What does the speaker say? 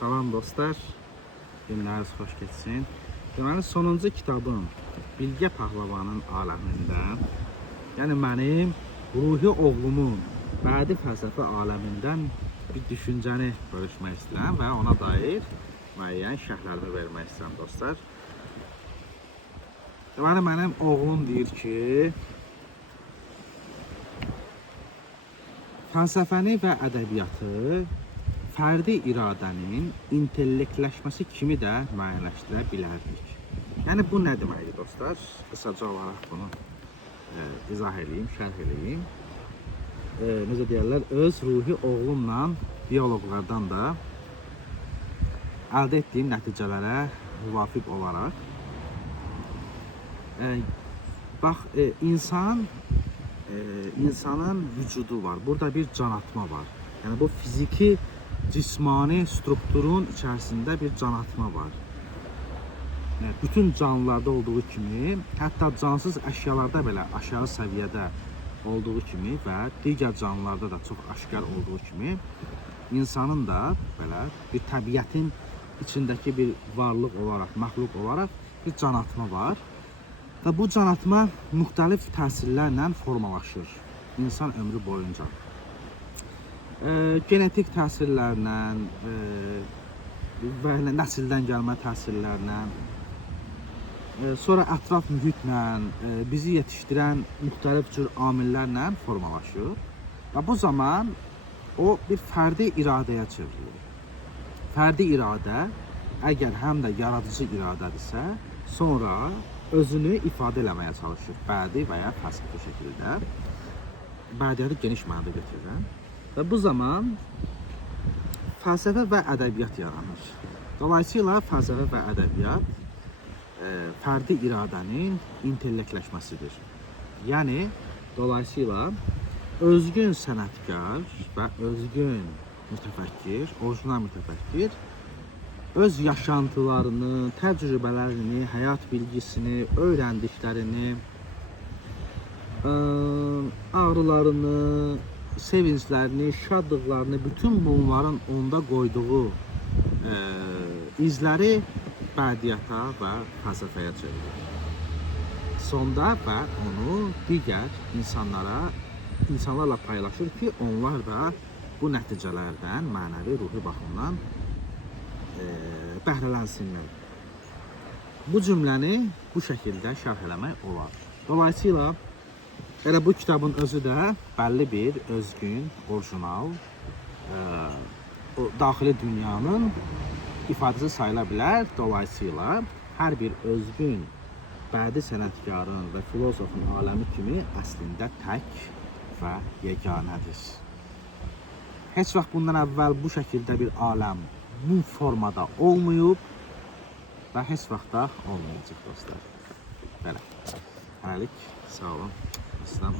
Salam dostlar, günləriniz xoş keçsin. Deməli, sonuncu kitabım Bilge Pəhləvanın aləmindən, yəni mənim ruhi oğlumun bədi fəlsəfə aləmindən bir düşüncəni bölüşmək istəyirəm və ona dair müəyyən şərhlərimi vermək istəyirəm dostlar. Deməli, mənim oğlum deyir ki, fəlsəfəni və ədəbiyyatı fərdi iradənin intellektləşməsi kimi də müəyyənləşdirə bilərdik. Yəni bu nə deməkdir dostlar? Qısaca olaraq bunu izah edeyim, şərh edeyim. Necə deyirlər, öz ruhi oğlumla biyoloqlardan da əldə etdiyim nəticələrə müvafiq olaraq bax, insanın vücudu var. Burada bir canatma var. Yəni bu fiziki, cismani strukturun içərisində bir canatma var. Bütün canlılarda olduğu kimi, hətta cansız əşyalarda belə aşağı səviyyədə olduğu kimi və digər canlılarda da çox aşkar olduğu kimi, insanın da belə bir təbiətin içindəki bir varlıq olaraq, məxluq olaraq bir canatma var. Və bu canatma müxtəlif təsirlərlə formalaşır insan ömrü boyunca. Genetik təsirlərlə və nəsildən gəlmə təsirlərlə, sonra ətraf mühitlə, bizi yetişdirən müxtəlif cür amillərlə formalaşır. Və bu zaman o bir fərdi iradəyə çevrilir. Fərdi iradə əgər həm də yaradıcı iradədirsə, sonra özünü ifadə eləməyə çalışır. Bədi və ya fəlsəfi şəkildə. Bədiyyatı geniş mənada götürürəm. Və bu zaman fəlsəfə və ədəbiyyat yaranır. Dolayısıyla fəlsəfə və ədəbiyyat fərdi iradənin intellektləşməsidir. Yəni, dolayısıyla özgün sənətkar və özgün mütəfəkkir, orijinal mütəfəkkir öz yaşantılarını, təcrübələrini, həyat bilgisini, öyrəndiklərini, ağrılarını, sevinclərini, şadlıqlarını, bütün bunların onda qoyduğu izləri bədiyyata və fəlsəfəyə çevirir. Sonda və onu digər insanlarla paylaşır ki, onlar da bu nəticələrdən mənəvi, ruhi baxımdan bəhrələnsinlər. Bu cümləni bu şəkildə şərh eləmək olar. Dolayısıyla elə bu kitabın özü də bəlli bir özgün, orijinal, daxili dünyanın ifadəsi sayıla bilər. Dolayısıyla hər bir özgün bədi sənətkarın və filosofun aləmi kimi əslində tək və yeganədir. Heç vaxt bundan əvvəl bu şəkildə bir aləm bu formada olmayıb və heç vaxt da olmayacaq dostlar. Belə. Hələlik, sağ olun. Əssalam.